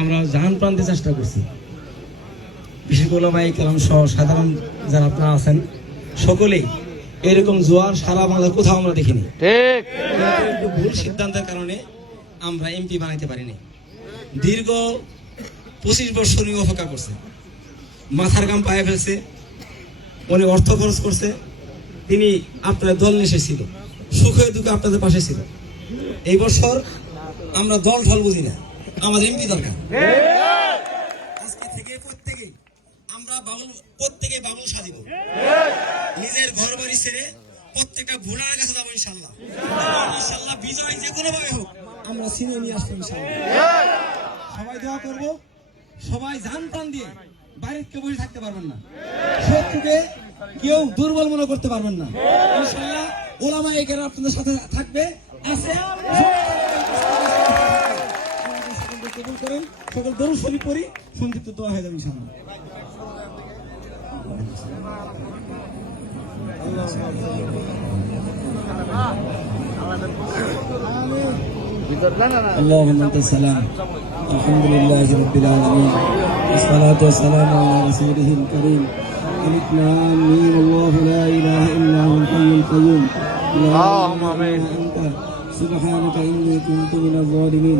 আমরা জাহান প্রান্তে চেষ্টা করছি। বিশেষ করে ওলামাই কালাম সহ সাধারণ যারা আপনারা আছেন সকলেই এরকম জোয়ার সারা বাংলার কোথাও আমরা দেখিনি। ঠিক। ভুল সিদ্ধান্তের কারণে আমরা এমপি বানাইতে পারিনি। দীর্ঘ পঁচিশ বছর উনি অপেক্ষা করছে। মাথার গাম পায়ে ফেলছে অনেক অর্থ খরচ করছে তিনি আপনার দল ছিল সুখে দুঃখে আপনাদের পাশে ছিল। এই বছর আমরা দল ঢল বুঝি না। আমাদের এমপি দরকার। আজকে থেকে প্রত্যেকে আমরা বাবুল প্রত্যেকে বাবুল সাজিব। নিজের ঘর বাড়ি ছেড়ে প্রত্যেকটা ভোটারের কাছে যাব ইনশাল্লাহ ইনশাল্লাহ বিজয় যে কোনো ভাবে হোক আমরা সিনে নিয়ে আসব ইনশাল্লাহ সবাই দোয়া করব সবাই জান প্রাণ দিয়ে বাড়িতে কেউ বসে থাকতে পারবেন না। শত্রুকে কেউ দুর্বল মনে করতে পারবেন না। ইনশাল্লাহ ওলামা একের আপনাদের সাথে থাকবে আছে? কবুল করেন সকল দরুদ শরীফ পড়ি সংযুক্ত দোয়া হয়ে যাবে ইনশাল্লাহ اللهم انت السلام الحمد لله رب العالمين والصلاة والسلام على رسوله الكريم ألف لام ميم الله لا إله إلا هو الحي القيوم لا اللهم إله آمين. إلا أنت سبحانك إني كنت من الظالمين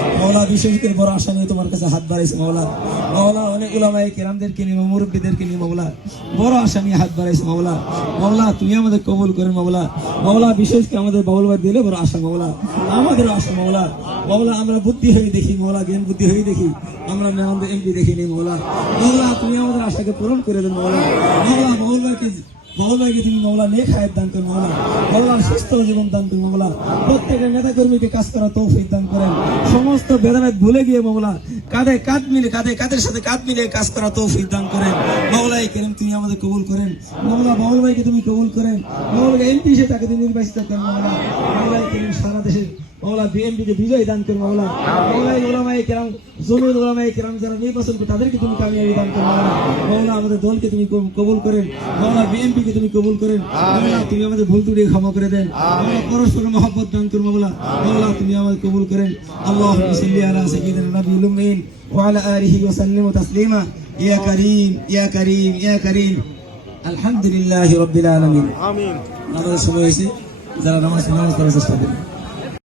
মৌলা বিশেষ বড় আশা নিয়ে তোমার কাছে হাত বাড়াইছে মৌলা মৌলা অনেক উলামায়ে কেরামদেরকে নিয়ে, মুরব্বীদেরকে নিয়ে মৌলা বড় আশা নিয়ে হাত বাড়াইছে মৌলা মৌলা তুমি আমাদের কবুল করেন মৌলা মৌলা বিশেষ করে আমাদের বাবুল ভাই দিলে বড় আশা মৌলা আমাদের আশা মৌলা মৌলা আমরা বুদ্ধি হয়ে দেখি মৌলা জ্ঞান বুদ্ধি হয়ে দেখি। আমরা আমাদের এমপি দেখিনি মৌলা মৌলা তুমি আমাদের আশাকে পূরণ করে দেন মৌলা মৌলা বাবুল ভাইকে ভাইকে তুমি মৌলা নেক হায়াত দান করেন মৌলা মৌলা সুস্থ জীবন দান করেন মৌলা প্রত্যেকের নেতা কর্মীকে কাজ করা তৌফিক দান করেন সমস্ত ভেদাভেদ ভুলে গিয়ে মৌলা কাঁধে কাঁধ মিলে কাঁধে কাঁধের সাথে কাঁধ মিলে কাজ করা তৌফিক দান করেন মৌলাই কেরেম তুমি আমাদের কবুল করেন মৌলা বাবুল ভাইকে তুমি কবুল করেন মৌলা এমপি হিসেবে তাকে তুমি নির্বাচিত করেন মৌলা মৌলাই কেরেম সারা দেশের মৌলা বিএনপিকে বিজয় দান করে মৌলা মৌলাই ওলামাই কেরাম জমির ওলামাই কেরাম যারা নির্বাচন করে তাদেরকে তুমি কামিয়াবি দান করে মৌলা আমাদের দলকে তুমি কব- কবুল করেন। মৌলা বিএনপিকে তুমি কবুল করেন। মৌলা তুমি আমাদের ভুল ত্রুটি ক্ষমা করে দেন। মৌলা পরস্পর মহব্বত দান করুন মৌলা মৌলা তুমি আমাদের কবুল করেন। আল্লাহ সাল্লি আলা সাইয়্যিদিনা নবিয়্যিল উম্মিন ওয়া আলা আলিহি ওয়া সাল্লিমু তাসলিমা। ইয়া করিম ইয়া করিম ইয়া করিম। আলহামদুলিল্লাহি রাব্বিল আলামিন। আমিন। আমাদের সময় হয়েছে। যারা নামাজ নামাজ পড়ার চেষ্টা করি